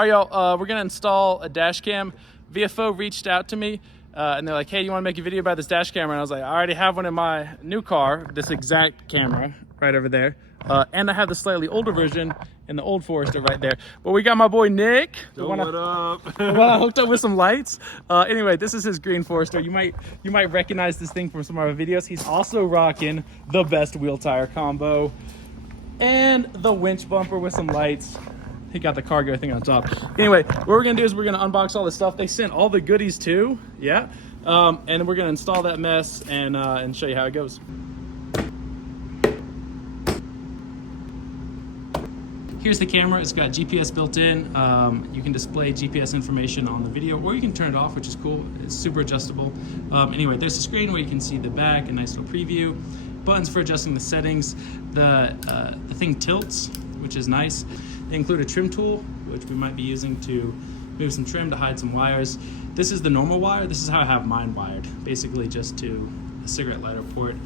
All right, y'all, we're gonna install a dash cam. VFO reached out to me and they're like, hey, you wanna make a video about this dash camera? And I was like, I already have one in my new car, this exact camera right over there. And I have the slightly older version in the old Forester right there. But we got my boy Nick. What up? The one I hooked up with some lights. Anyway, this is his green Forester. You might recognize this thing from some of our videos. He's also rocking the best wheel tire combo and the winch bumper with some lights. He got the cargo thing on top. Anyway, what we're gonna do is we're gonna unbox all this stuff. They sent all the goodies too, yeah. And we're gonna install that mess and show you how it goes. Here's the camera. It's got GPS built in. You can display GPS information on the video, or you can turn it off, which is cool. It's super adjustable. Anyway, there's a screen where you can see the back, a nice little preview. Buttons for adjusting the settings. The thing tilts, which is nice. They include a trim tool, which we might be using to move some trim to hide some wires. This is the normal wire. This is how I have mine wired, basically just to a cigarette lighter port,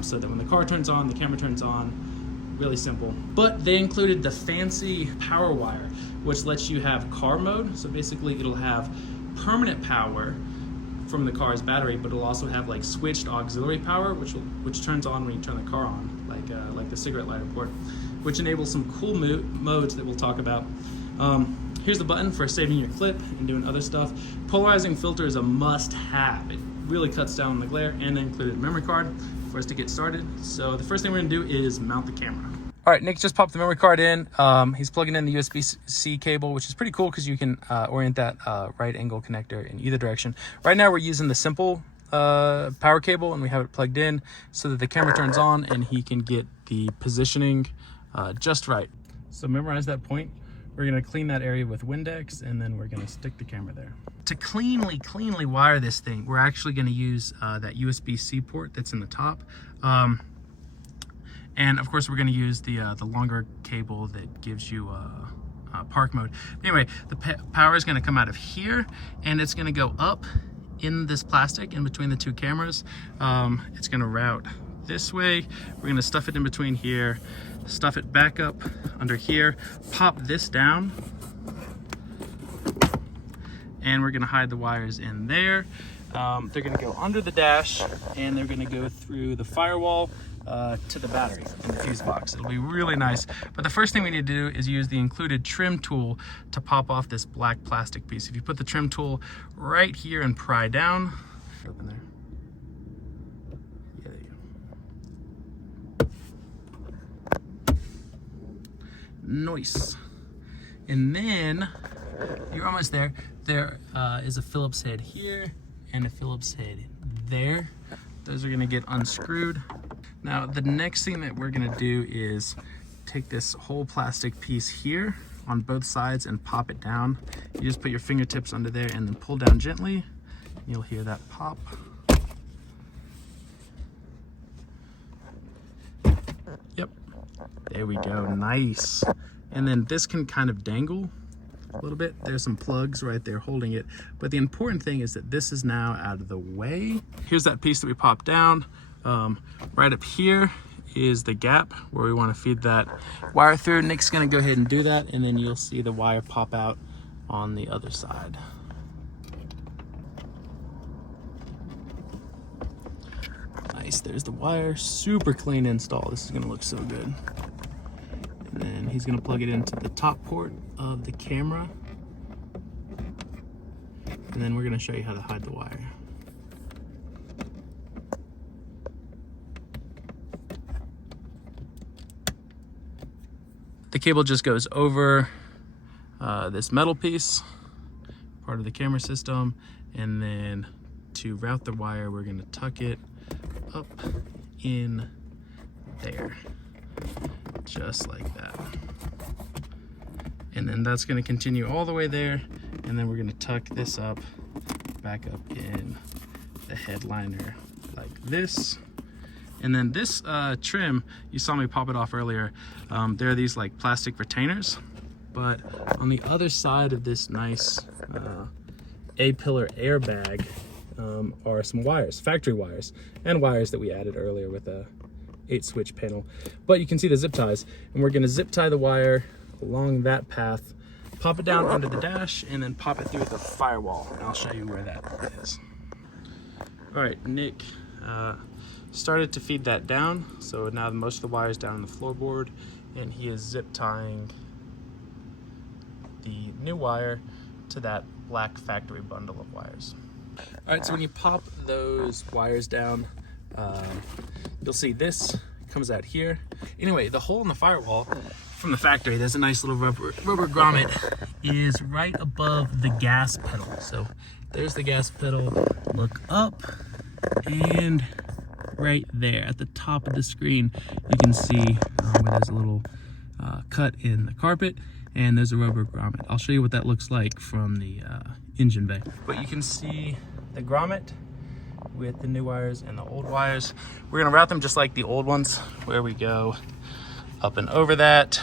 so that when the car turns on, the camera turns on. Really simple. But they included the fancy power wire, which lets you have car mode. So basically it'll have permanent power from the car's battery, but it'll also have like switched auxiliary power, which turns on when you turn the car on, like the cigarette lighter port, which enables some cool modes that we'll talk about. Here's the button for saving your clip and doing other stuff. Polarizing filter is a must-have. It really cuts down on the glare, and they included a memory card for us to get started. So the first thing we're gonna do is mount the camera. All right, Nick just popped the memory card in. He's plugging in the USB-C cable, which is pretty cool because you can orient that right angle connector in either direction. Right now we're using the simple power cable, and we have it plugged in so that the camera turns on and he can get the positioning just right. So memorize that point. We're gonna clean that area with Windex, and then we're gonna stick the camera there. To cleanly wire this thing, we're actually gonna use that USB-C port that's in the top. And of course, we're gonna use the longer cable that gives you park mode. Anyway, the power is gonna come out of here, and it's gonna go up in this plastic in between the two cameras. It's gonna route this way. We're gonna stuff it in between here, stuff it back up under here, pop this down, and we're gonna hide the wires in there. They're gonna go under the dash, and they're gonna go through the firewall to the battery in the fuse box. It'll be really nice. But the first thing we need to do is use the included trim tool to pop off this black plastic piece. If you put the trim tool right here and pry down, open there. Yeah, there you go. Nice. And then you're almost there. There is a Phillips head here and a Phillips head there. Those are gonna get unscrewed. Now, the next thing that we're gonna do is take this whole plastic piece here on both sides and pop it down. You just put your fingertips under there and then pull down gently. You'll hear that pop. Yep, there we go, nice. And then this can kind of dangle a little bit. There's some plugs right there holding it. But the important thing is that this is now out of the way. Here's that piece that we popped down. Right up here is the gap where we want to feed that wire through. Nick's gonna go ahead and do that, and then you'll see the wire pop out on the other side. Nice, there's the wire. Super clean install. This is gonna look so good. And then he's gonna plug it into the top port of the camera. And then we're gonna show you how to hide the wire. The cable just goes over this metal piece, part of the camera system, and then to route the wire, we're gonna tuck it up in there, just like that. And then that's gonna continue all the way there, and then we're gonna tuck this up, back up in the headliner like this. And then this trim, you saw me pop it off earlier. There are these like plastic retainers, but on the other side of this nice A-pillar airbag are some wires, factory wires, and wires that we added earlier with a 8-switch panel. But you can see the zip ties, and we're gonna zip tie the wire along that path pop it down under the dash, and then pop it through the firewall. And I'll show you where that is. All right, Nick started to feed that down. So now most of the wire is down on the floorboard, and he is zip tying the new wire to that black factory bundle of wires. All right, so when you pop those wires down, you'll see this comes out here. Anyway, the hole in the firewall from the factory, there's a nice little rubber grommet, is right above the gas pedal. So there's the gas pedal. Look up, and right there at the top of the screen, you can see where there's a little cut in the carpet, and there's a rubber grommet. I'll show you what that looks like from the engine bay. But you can see the grommet with the new wires and the old wires. We're gonna route them just like the old ones, where we go up and over that,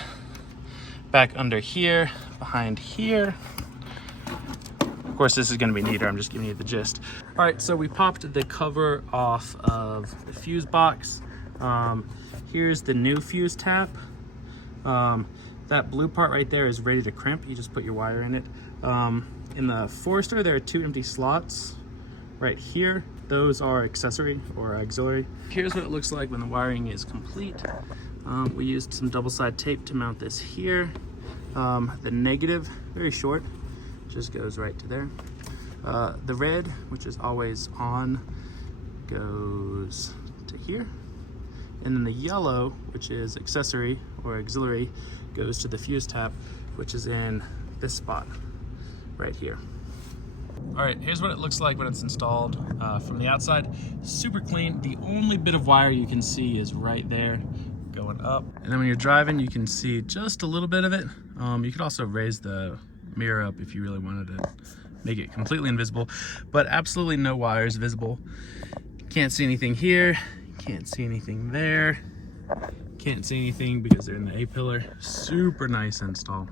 back under here, behind here. Of course, this is gonna be neater, I'm just giving you the gist. All right, so we popped the cover off of the fuse box. Here's the new fuse tap. That blue part right there is ready to crimp. You just put your wire in it. In the Forester, there are 2 empty slots right here. Those are accessory or auxiliary. Here's what it looks like when the wiring is complete. We used some double-side tape to mount this here. The negative, very short, just goes right to there. The red, which is always on, goes to here. And then the yellow, which is accessory or auxiliary, goes to the fuse tap, which is in this spot right here. All right, here's what it looks like when it's installed from the outside. Super clean. The only bit of wire you can see is right there going up. And then when you're driving, you can see just a little bit of it. You could also raise the mirror up if you really wanted to make it completely invisible, but absolutely no wires visible. Can't see anything here. Can't see anything there. Can't see anything because they're in the A-pillar. Super nice install.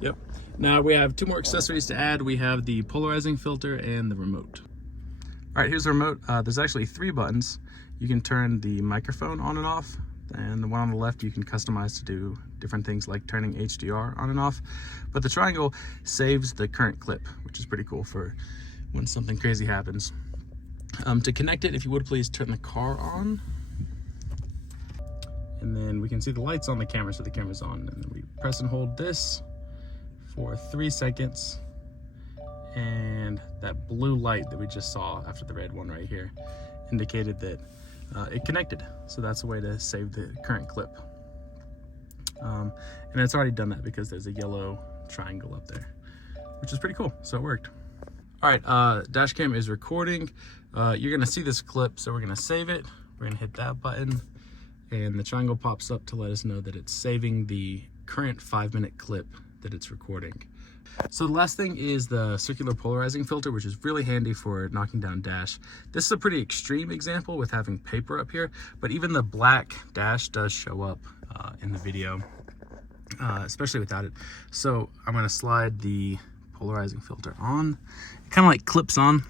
Yep. Now we have 2 more accessories to add. We have the polarizing filter and the remote. All right, here's the remote. There's actually 3 buttons. You can turn the microphone on and off, and the one on the left you can customize to do different things like turning HDR on and off. But the triangle saves the current clip, which is pretty cool for when something crazy happens. To connect it, if you would please turn the car on. And then we can see the lights on the camera, so the camera's on. And then we press and hold this for 3 seconds. And that blue light that we just saw after the red one right here indicated that it connected. So that's a way to save the current clip. And it's already done that because there's a yellow triangle up there, which is pretty cool. So it worked. All right, dash cam is recording. You're gonna see this clip, so we're gonna save it. We're gonna hit that button, and the triangle pops up to let us know that it's saving the current 5-minute clip that it's recording. So the last thing is the circular polarizing filter, which is really handy for knocking down dash. This is a pretty extreme example with having paper up here, but even the black dash does show up in the video, especially without it. So I'm gonna slide the polarizing filter on. It kind of like clips on.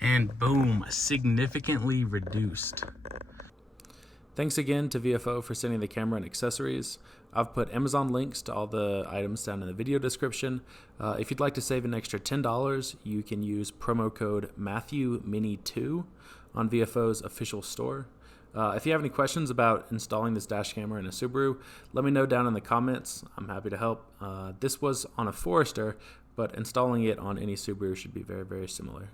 And boom, significantly reduced. Thanks again to VFO for sending the camera and accessories. I've put Amazon links to all the items down in the video description. If you'd like to save an extra $10, you can use promo code MatthewMini2 on VFO's official store. If you have any questions about installing this dash camera in a Subaru, let me know down in the comments. I'm happy to help. This was on a Forester, but installing it on any Subaru should be very, very similar.